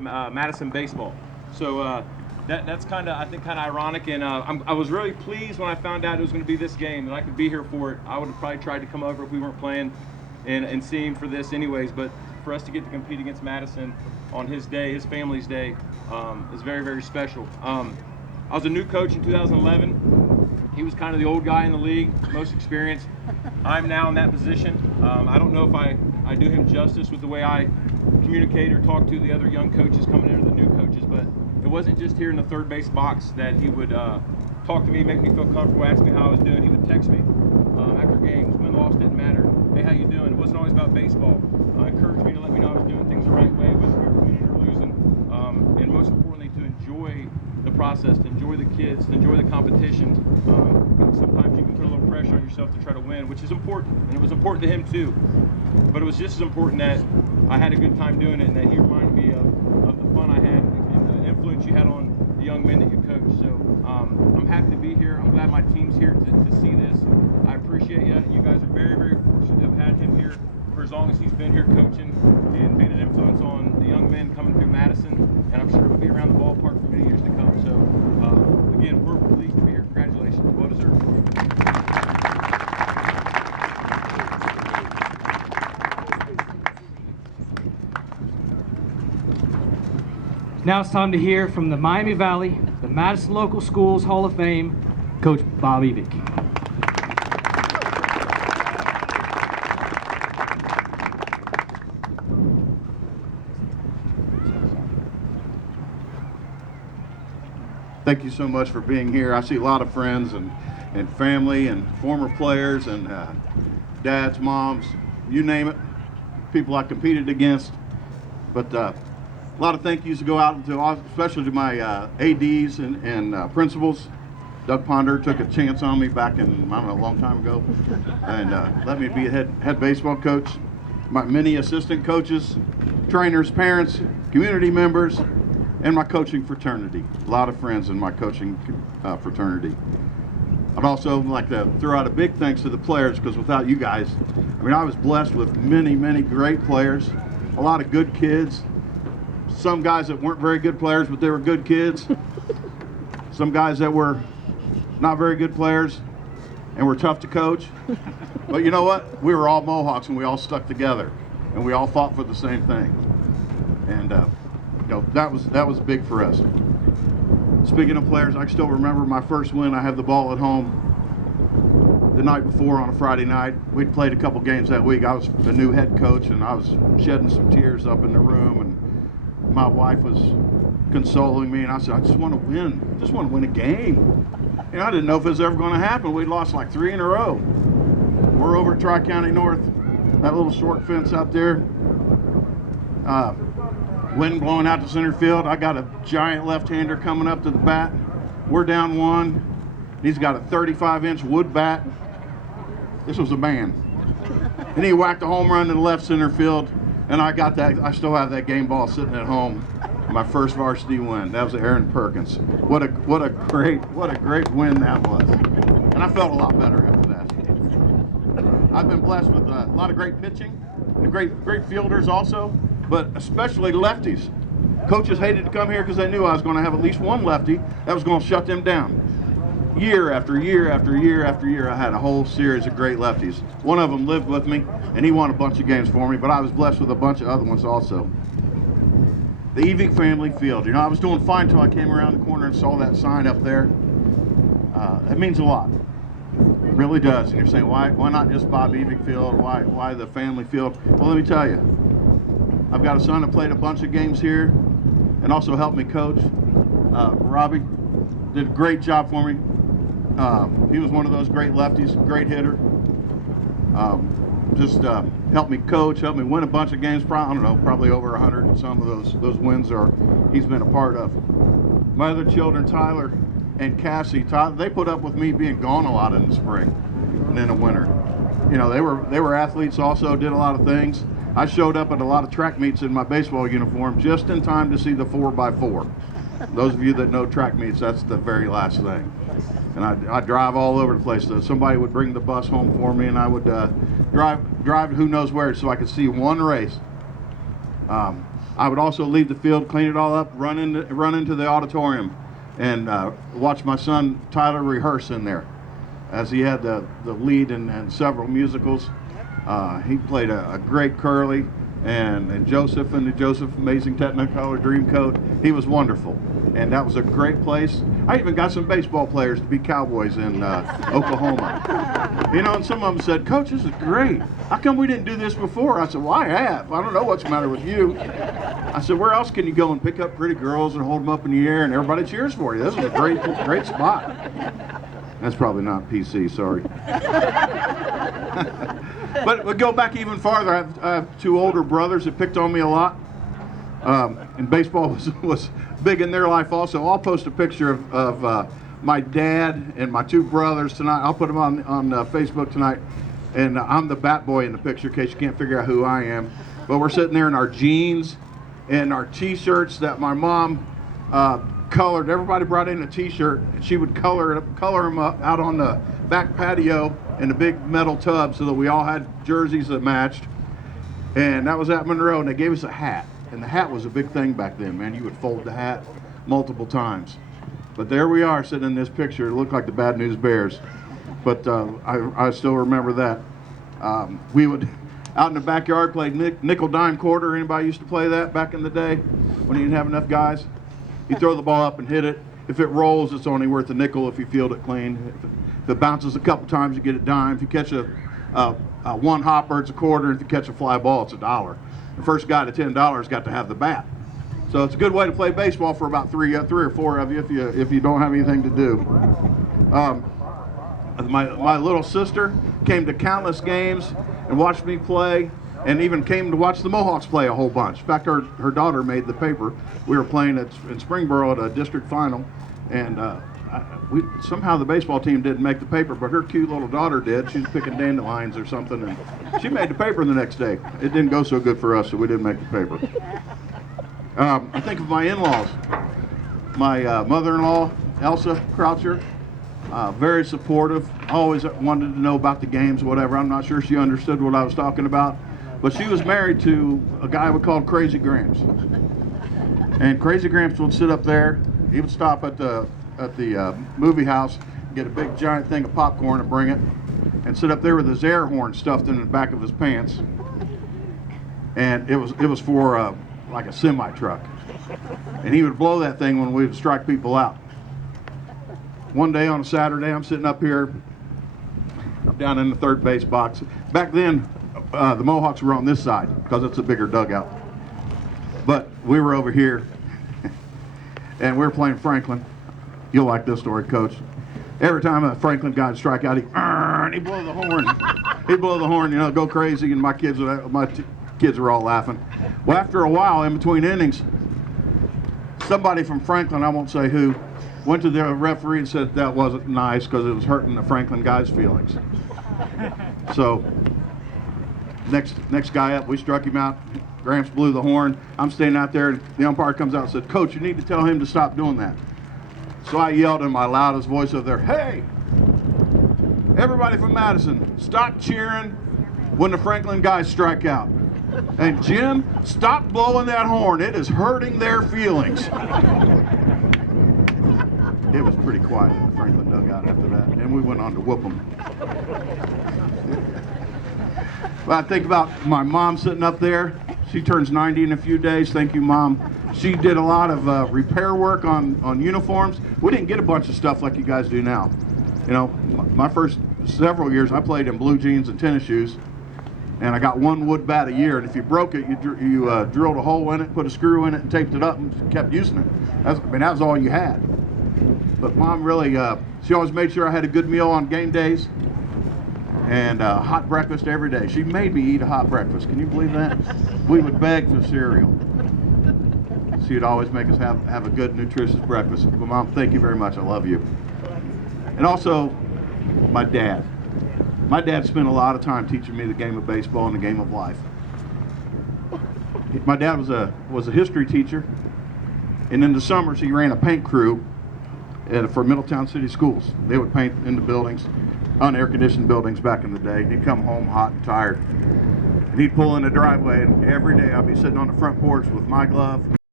Madison baseball. So that's I think, kind of ironic, and I was really pleased when I found out it was going to be this game and I could be here for it. I would have probably tried to come over if we weren't playing and see him for this anyways, but for us to get to compete against Madison on his day, his family's day, is very, very special. I was a new coach in 2011. He was kind of the old guy in the league, most experienced. I'm now in that position. I don't know if I do him justice with the way I communicate or talk to the other young coaches coming in, or the new coaches, but it wasn't just here in the third base box that he would talk to me, make me feel comfortable, ask me how I was doing. He would text me after games, win, loss, didn't matter. Hey, how you doing? It wasn't always about baseball. Encouraged me to let me know I was doing things the right way, whether we were winning or losing, and most importantly, to enjoy the process, to enjoy the kids, to enjoy the competition. Sometimes you can put a little pressure on yourself to try to win, which is important, and it was important to him too. But it was just as important that I had a good time doing it, and that he reminded me of the fun I had and the influence you had on the young men that you coach. So I'm happy to be here. I'm glad my team's here to see this. I appreciate you. You guys are very, very fortunate to have had him here for as long as he's been here coaching and being an influence on the young men coming through Madison, and I'm sure he'll be around the ballpark for many years to come. So again, we're pleased to be here. Congratulations. Well deserved. Now it's time to hear from the Miami Valley, the Madison Local Schools Hall of Fame, Coach Bob Evick. Thank you so much for being here. I see a lot of friends and family and former players and dads, moms, you name it, people I competed against. But a lot of thank yous to go out to, especially to my ADs and principals. Doug Ponder took a chance on me back in, I don't know, a long time ago, and let me be a head baseball coach. My many assistant coaches, trainers, parents, community members, and my coaching fraternity. A lot of friends in my coaching fraternity. I'd also like to throw out a big thanks to the players, because without you guys, I mean, I was blessed with many, many great players, a lot of good kids, some guys that weren't very good players, but they were good kids, some guys that were not very good players and were tough to coach. But you know what? We were all Mohawks, and we all stuck together, and we all fought for the same thing. And you know, that was big for us. Speaking of players, I still remember my first win. I had the ball at home the night before on a Friday night. We'd played a couple games that week. I was the new head coach, and I was shedding some tears up in the room, and my wife was consoling me, and I said, I just want to win. I just want to win a game. You know, I didn't know if it was ever going to happen. We'd lost like 3 in a row. We're over at Tri-County North, that little short fence out there. Wind blowing out to center field. I got a giant left-hander coming up to the bat. We're down 1. He's got a 35-inch wood bat. This was a man. And he whacked a home run to the left center field, and I got that. I still have that game ball sitting at home. My first varsity win. That was Aaron Perkins. What a great win that was. And I felt a lot better after that. I've been blessed with a lot of great pitching, and great fielders also, but especially lefties. Coaches hated to come here because they knew I was going to have at least one lefty that was going to shut them down. Year after year after year after year, I had a whole series of great lefties. One of them lived with me, and he won a bunch of games for me, but I was blessed with a bunch of other ones also. The Evick family field. You know, I was doing fine until I came around the corner and saw that sign up there. It means a lot. It really does. And you're saying, why not just Bob Evick Field? Why the family field? Well, let me tell you. I've got a son that played a bunch of games here and also helped me coach. Robbie did a great job for me. He was one of those great lefties, great hitter. Just helped me coach, helped me win a bunch of games. I don't know, probably over 100. And some of those wins he's been a part of. My other children, Tyler and Cassie, they put up with me being gone a lot in the spring and in the winter. You know, they were athletes also, did a lot of things. I showed up at a lot of track meets in my baseball uniform just in time to see the 4x4. Those of you that know track meets, that's the very last thing. And I'd drive all over the place. So somebody would bring the bus home for me, and I would drive who knows where so I could see one race. I would also leave the field, clean it all up, run into the auditorium, and watch my son Tyler rehearse in there, as he had the lead in several musicals. He played a great Curly, and Joseph and the Joseph Amazing Technicolor Dreamcoat. He was wonderful, and that was a great place. I even got some baseball players to be cowboys in Oklahoma. You know, and some of them said, "Coach, this is great. How come we didn't do this before?" I said, "Well, I have. I don't know what's the matter with you." I said, "Where else can you go and pick up pretty girls and hold them up in the air and everybody cheers for you? This is a great spot." That's probably not PC, sorry. But we go back even farther. I have two older brothers that picked on me a lot. And baseball was big in their life also. I'll post a picture of my dad and my two brothers tonight. I'll put them on Facebook tonight. And I'm the bat boy in the picture, in case you can't figure out who I am. But we're sitting there in our jeans and our T-shirts that my mom colored. Everybody brought in a T-shirt, and she would color them up out on the back patio in the big metal tub, so that we all had jerseys that matched. And that was at Monroe, and they gave us a hat. And the hat was a big thing back then, man. You would fold the hat multiple times. But there we are sitting in this picture. It looked like the Bad News Bears. But I still remember that. We would, out in the backyard, play nickel dime quarter. Anybody used to play that back in the day when you didn't have enough guys? You throw the ball up and hit it. If it rolls, it's only worth a nickel if you field it clean. If it bounces a couple times, you get a dime. If you catch a one hopper, it's a quarter. If you catch a fly ball, it's $1. The first guy to $10 got to have the bat. So it's a good way to play baseball for about three or four of you if you don't have anything to do. My little sister came to countless games and watched me play, and even came to watch the Mohawks play a whole bunch. In fact, her daughter made the paper. We were playing in Springboro at a district final, and somehow the baseball team didn't make the paper, but her cute little daughter did. She was picking dandelions or something, and she made the paper the next day. It didn't go so good for us, so we didn't make the paper. I think of my in-laws. My mother-in-law, Elsa Croucher, very supportive. Always wanted to know about the games, whatever. I'm not sure she understood what I was talking about, but she was married to a guy we called Crazy Gramps. And Crazy Gramps would sit up there. He would stop at the movie house, get a big giant thing of popcorn and bring it, and sit up there with his air horn stuffed in the back of his pants. And it was for like a semi truck. And he would blow that thing when we would strike people out. One day on a Saturday, I'm sitting up here down in the third base box. Back then, the Mohawks were on this side because it's a bigger dugout. But we were over here, and we were playing Franklin. You'll like this story, Coach. Every time a Franklin guy would strike out, he'd blow the horn. He'd blow the horn, go crazy, and my kids were all laughing. Well, after a while, in between innings, somebody from Franklin, I won't say who, went to the referee and said that wasn't nice because it was hurting the Franklin guys' feelings. So, next guy up, we struck him out. Gramps blew the horn. I'm standing out there, and the umpire comes out and said, "Coach, you need to tell him to stop doing that." So I yelled in my loudest voice over there, "Hey, everybody from Madison, stop cheering when the Franklin guys strike out. And Jim, stop blowing that horn. It is hurting their feelings." It was pretty quiet in the Franklin dugout after that, and we went on to whoop them. But I think about my mom sitting up there. She turns 90 in a few days. Thank you, Mom. She did a lot of repair work on uniforms. We didn't get a bunch of stuff like you guys do now. My first several years, I played in blue jeans and tennis shoes, and I got one wood bat a year. And if you broke it, you drilled a hole in it, put a screw in it, and taped it up, and kept using it. That was all you had. But Mom really, she always made sure I had a good meal on game days, and hot breakfast every day. She made me eat a hot breakfast. Can you believe that? We would beg for cereal. She'd always make us have a good, nutritious breakfast. But Mom, thank you very much. I love you. And also, my dad. My dad spent a lot of time teaching me the game of baseball and the game of life. My dad was a history teacher, and in the summers he ran a paint crew for Middletown City Schools. They would paint in the buildings, unair-conditioned buildings back in the day. He'd come home hot and tired. And he'd pull in the driveway, and every day I'd be sitting on the front porch with my glove